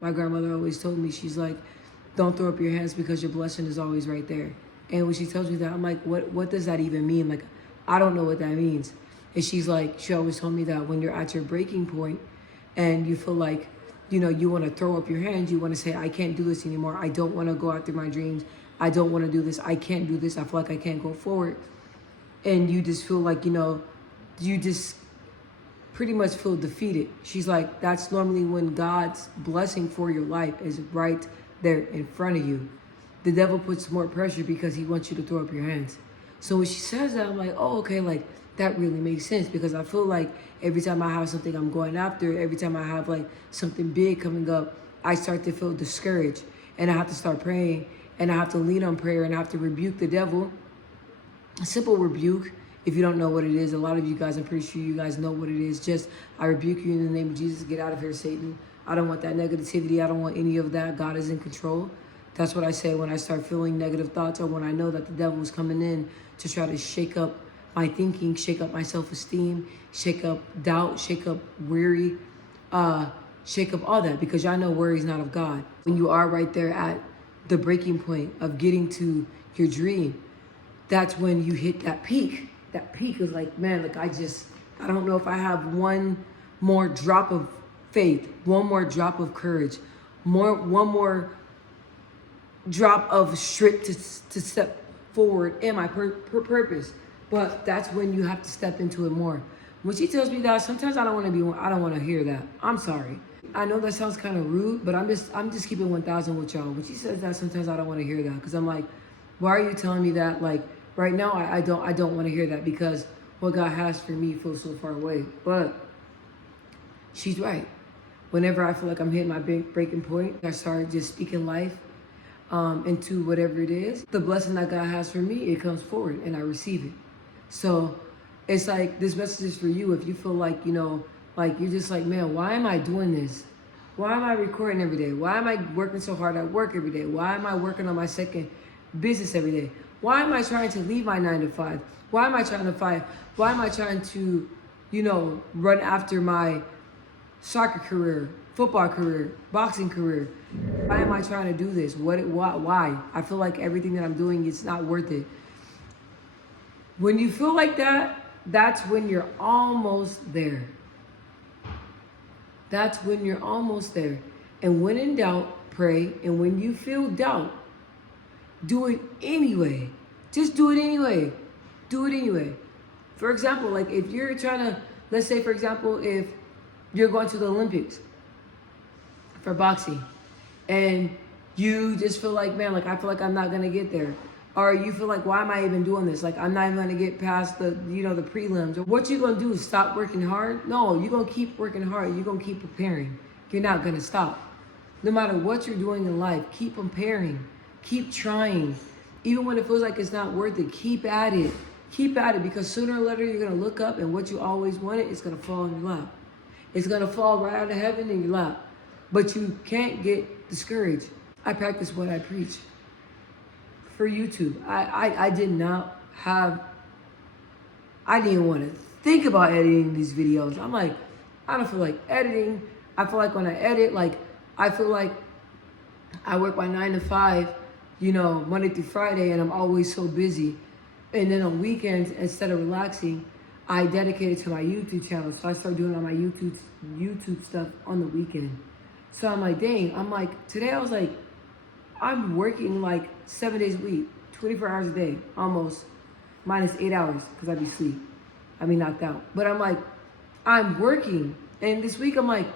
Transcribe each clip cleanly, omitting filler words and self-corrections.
My grandmother always told me, she's like, don't throw up your hands because your blessing is always right there. And when she tells me that, I'm like, what does that even mean? Like, I don't know what that means. And she's like, she always told me that when you're at your breaking point and you feel like, you want to throw up your hands, you want to say, I can't do this anymore. I don't want to go after my dreams. I don't want to do this. I can't do this. I feel like I can't go forward. And you just feel like, you just pretty much feel defeated. She's like, that's normally when God's blessing for your life is right there in front of you. The devil puts more pressure because he wants you to throw up your hands. So when she says that, I'm like, oh, okay, like that really makes sense, because I feel like every time I have something I'm going after, every time I have like something big coming up, I start to feel discouraged, and I have to start praying, and I have to lean on prayer, and I have to rebuke the devil. A simple rebuke. If you don't know what it is, a lot of you guys, I'm pretty sure you guys know what it is. Just, I rebuke you in the name of Jesus. Get out of here, Satan. I don't want that negativity. I don't want any of that. God is in control. That's what I say when I start feeling negative thoughts, or when I know that the devil is coming in to try to shake up my thinking, shake up my self-esteem, shake up doubt, shake up worry, shake up all that, because y'all know worry is not of God. When you are right there at the breaking point of getting to your dream, that's when you hit that peak. That peak is like, man, like I don't know if I have one more drop of faith, one more drop of courage, one more drop of strength to step forward in my purpose. But that's when you have to step into it more. When she tells me that, sometimes I don't want to hear that. I'm sorry. I know that sounds kind of rude, but I'm just keeping 1,000 with y'all. When she says that, sometimes I don't want to hear that, because I'm like, why are you telling me that? Like right now, I don't want to hear that, because what God has for me feels so far away. But she's right. Whenever I feel like I'm hitting my big breaking point, I start just speaking life into whatever it is. The blessing that God has for me, it comes forward and I receive it. So it's like, this message is for you. If you feel like, like you're just like, man, why am I doing this? Why am I recording every day? Why am I working so hard at work every day? Why am I working on my second business every day? Why am I trying to leave my 9 to 5? Why am I trying to fight? Why am I trying to, run after my soccer career, football career, boxing career? Why am I trying to do this? Why? I feel like everything that I'm doing, it's not worth it. When you feel like that, that's when you're almost there. That's when you're almost there. And when in doubt, pray. And when you feel doubt, do it anyway. Just do it anyway. Do it anyway. For example, like if you're trying to, let's say for example, if you're going to the Olympics for boxing and you just feel like, man, like I feel like I'm not going to get there. Or you feel like, why am I even doing this? Like I'm not even going to get past the, the prelims. What you going to do? Stop working hard? No, you're going to keep working hard. You're going to keep preparing. You're not going to stop. No matter what you're doing in life, keep preparing. Keep trying. Even when it feels like it's not worth it, keep at it. Keep at it, because sooner or later you're going to look up and what you always wanted is going to fall in your lap. It's going to fall right out of heaven in your lap. But you can't get discouraged. I practice what I preach. For YouTube, I didn't even want to think about editing these videos. I'm like, I don't feel like editing. I feel like when I edit, like, I feel like I work my 9 to 5, Monday through Friday, and I'm always so busy. And then on weekends, instead of relaxing, I dedicate it to my YouTube channel. So I start doing all my YouTube stuff on the weekend. So I'm like, dang, today I was like, I'm working like 7 days a week, 24 hours a day, almost, minus 8 hours, because I be asleep. I be knocked out. But I'm like, I'm working. And this week I'm like,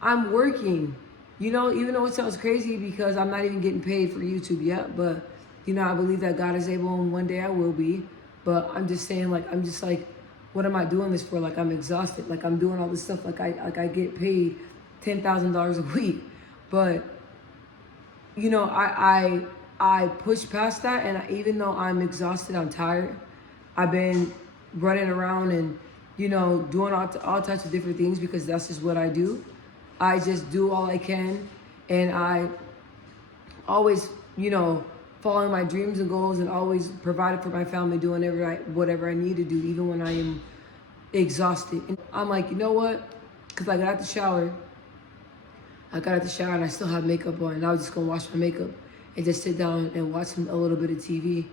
I'm working. Even though it sounds crazy because I'm not even getting paid for YouTube yet, but, I believe that God is able, and one day I will be. But I'm just saying, like, I'm just like, what am I doing this for? Like, I'm exhausted. Like, I'm doing all this stuff. Like I get paid $10,000 a week. But, I push past that, and even though I'm exhausted, I'm tired. I've been running around and, doing all types of different things, because that's just what I do. I just do all I can, and I always, following my dreams and goals, and always providing for my family, doing whatever I need to do, even when I am exhausted. And I'm like, you know what? Because I got out the shower, I got out the shower and I still have makeup on, and I was just gonna wash my makeup and just sit down and watch a little bit of TV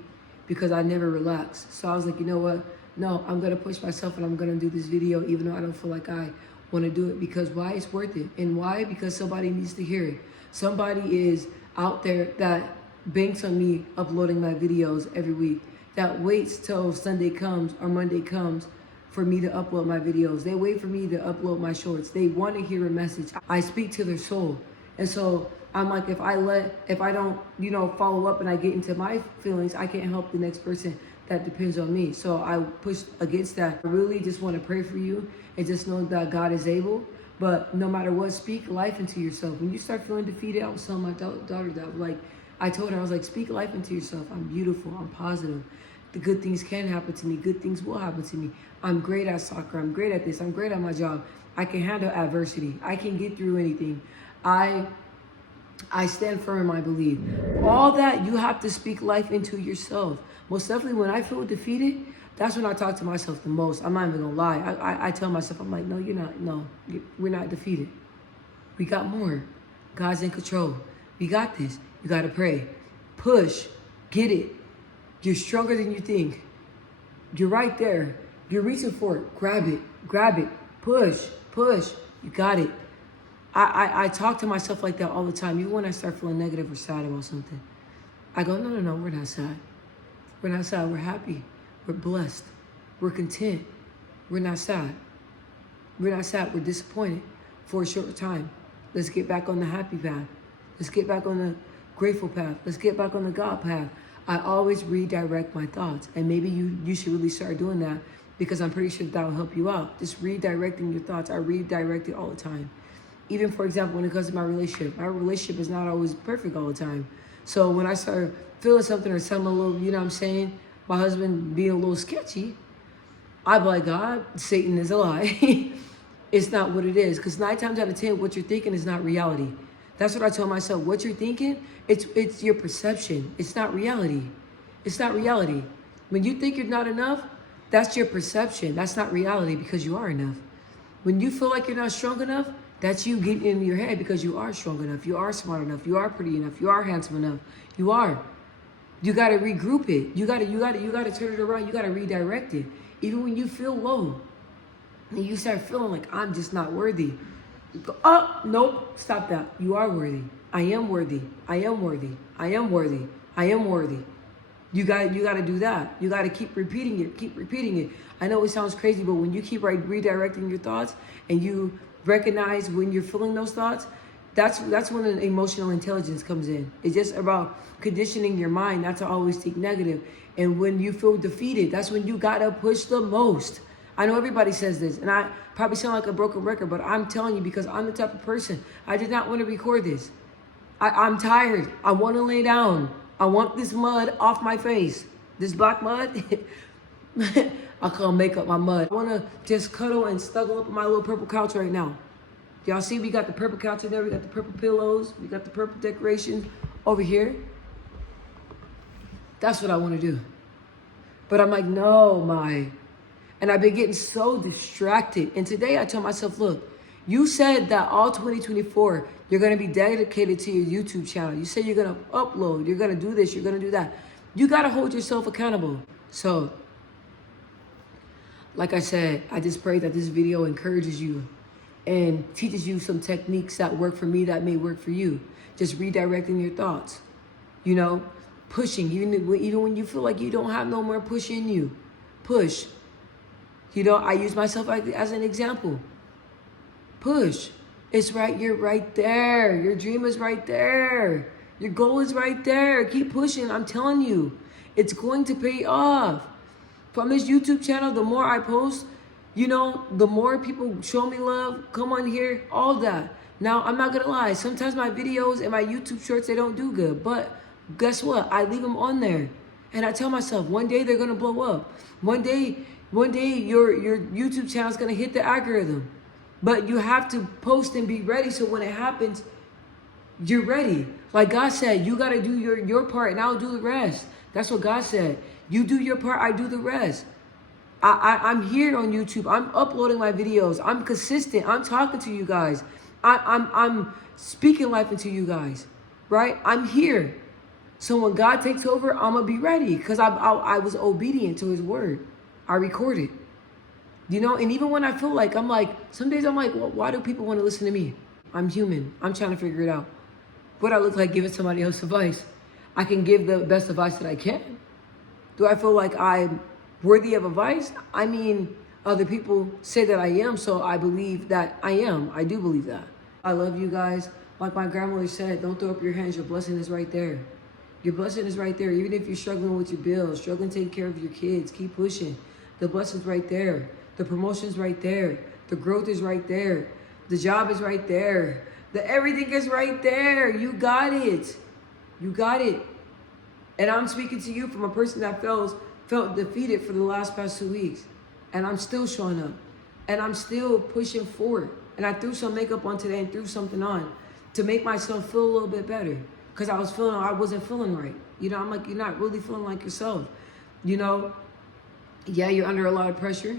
because I never relax. So I was like, you know what? No, I'm gonna push myself and I'm gonna do this video even though I don't feel like I wanna do it, because why? It's worth it. And why? Because somebody needs to hear it. Somebody is out there that banks on me uploading my videos every week, that waits till Sunday comes or Monday comes for me to upload my videos. They wait for me to upload my shorts. They want to hear a message. I speak to their soul. And so I'm like, if I don't, follow up and I get into my feelings, I can't help the next person that depends on me. So I push against that. I really just want to pray for you and just know that God is able. But no matter what, speak life into yourself. When you start feeling defeated, I was telling my daughter that, I told her, I was like, speak life into yourself. I'm beautiful. I'm positive. The good things can happen to me. Good things will happen to me. I'm great at soccer. I'm great at this. I'm great at my job. I can handle adversity. I can get through anything. I stand firm in my belief. All that, you have to speak life into yourself. Most definitely when I feel defeated, that's when I talk to myself the most. I'm not even gonna lie. I tell myself, I'm like, no, you're not. No, we're not defeated. We got more. God's in control. We got this. You gotta pray. Push. Get it. You're stronger than you think. You're right there. You're reaching for it. Grab it. Grab it. Push. Push. You got it. I talk to myself like that all the time. Even when I start feeling negative or sad about something, I go, no, we're not sad. We're not sad. We're happy. We're blessed. We're content. We're not sad. We're not sad. We're disappointed for a short time. Let's get back on the happy path. Let's get back on the grateful path. Let's get back on the God path. I always redirect my thoughts. And maybe you should really start doing that, because I'm pretty sure that will help you out. Just redirecting your thoughts. I redirect it all the time. Even, for example, when it comes to my relationship is not always perfect all the time. So when I start feeling something or something a little, you know what I'm saying, my husband being a little sketchy, I be like, God, Satan is a lie. It's not what it is. Because 9 times out of 10, what you're thinking is not reality. That's what I told myself. What you're thinking, it's your perception. It's not reality. It's not reality. When you think you're not enough, that's your perception. That's not reality, because you are enough. When you feel like you're not strong enough, that's you getting in your head, because you are strong enough. You are smart enough. You are pretty enough. You are handsome enough. You are. You got to regroup it. You got to turn it around. You got to redirect it. Even when you feel low and you start feeling like, I'm just not worthy. You go, oh, nope, stop that. You are worthy. I am worthy. I am worthy. I am worthy. I am worthy. You got to do that. You got to keep repeating it. Keep repeating it. I know it sounds crazy, but when you keep redirecting your thoughts and you recognize when you're feeling those thoughts, that's when an emotional intelligence comes in. It's just about conditioning your mind not to always think negative. And when you feel defeated, that's when you got to push the most. I know everybody says this, and I probably sound like a broken record, but I'm telling you, because I'm the type of person, I did not want to record this. I'm tired. I want to lay down. I want this mud off my face. This black mud. I call makeup my mud. I want to just cuddle and snuggle up on my little purple couch right now. Y'all see we got the purple couch in there. We got the purple pillows. We got the purple decorations over here. That's what I want to do. But I'm like, no, and I've been getting so distracted. And today I told myself, look, you said that all 2024, you're going to be dedicated to your YouTube channel. You said you're going to upload. You're going to do this. You're going to do that. You got to hold yourself accountable. So, like I said, I just pray that this video encourages you and teaches you some techniques that work for me that may work for you. Just redirecting your thoughts. Pushing. Even when you feel like you don't have no more push in you. Push. I use myself as an example. Push. It's right. You're right there. Your dream is right there. Your goal is right there. Keep pushing. I'm telling you, it's going to pay off. From this YouTube channel, the more I post, the more people show me love, come on here, all that. Now, I'm not going to lie. Sometimes my videos and my YouTube shorts, they don't do good. But guess what? I leave them on there. And I tell myself, one day they're going to blow up. One day your YouTube channel is going to hit the algorithm. But you have to post and be ready, so when it happens, you're ready. Like God said, you got to do your part, and I'll do the rest. That's what God said. You do your part, I do the rest. I'm here on YouTube. I'm uploading my videos. I'm consistent. I'm talking to you guys. I'm speaking life into you guys, right? I'm here. So when God takes over, I'm gonna be ready because I was obedient to His word. I recorded, and even when I feel like I'm like, some days I'm like, well, why do people want to listen to me? I'm human. I'm trying to figure it out. What I look like giving somebody else advice. I can give the best advice that I can. Do I feel like I'm worthy of advice? I mean, other people say that I am, so I believe that I am. I do believe that. I love you guys. Like my grandmother said, don't throw up your hands. Your blessing is right there. Your blessing is right there. Even if you're struggling with your bills, struggling taking care of your kids, keep pushing. The blessing's right there. The promotion's right there. The growth is right there. The job is right there. Everything is right there. You got it. You got it. And I'm speaking to you from a person that felt defeated for the past 2 weeks. And I'm still showing up. And I'm still pushing forward. And I threw some makeup on today and threw something on to make myself feel a little bit better. Because I wasn't feeling right. I'm like, you're not really feeling like yourself. Yeah, you're under a lot of pressure.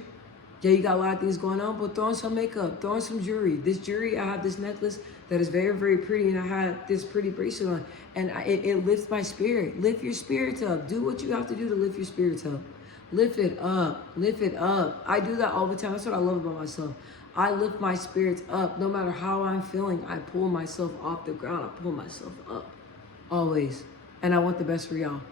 Yeah, you got a lot of things going on, but throw on some makeup, throw on some jewelry. This jewelry, I have this necklace that is very, very pretty, and I had this pretty bracelet on, and it lifts my spirit. Lift your spirits up. Do what you have to do to lift your spirits up. Lift it up. Lift it up. I do that all the time. That's what I love about myself. I lift my spirits up. No matter how I'm feeling, I pull myself off the ground. I pull myself up. Always. And I want the best for y'all.